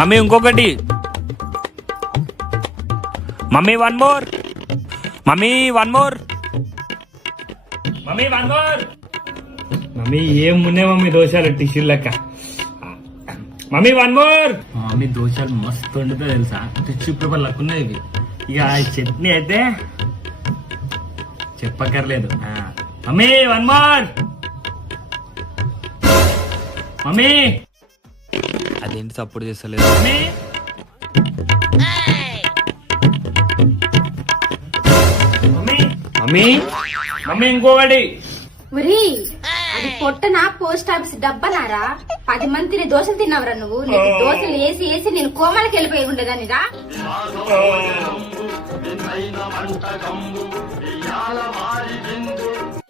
Mummy ఇంకొకటి. Mummy one more. Mummy one more. Mummy one more. Mummy ఏం ఉన్నాయి mummy దోశలు టిష్యూ లెక్క. Mummy one more. మమ్మీ దోశలు మస్తు వండుతా తెలుసా, టిష్యూ పేపర్ లెక్క ఉన్నాయి ఇవి. ఇక చట్నీ అయితే చెప్పక్కర్లేదు. Mummy one more. మమ్మీ అదేంటి సపోర్ట్ చేస్తలేదు. మమ్మీ మమ్మీ మమ్మీ మమ్మీ ఇంకొకటి. మరి అది పొట్టనా పోస్ట్ ఆఫీస్ డబ్బనారా? 10 మంది తినే దోశలు తిన్నావురా నువ్వు? నీకు దోశలు వేసి వేసి నేను కోమలకి వెళ్ళిపోయి ఉండేదానిరా.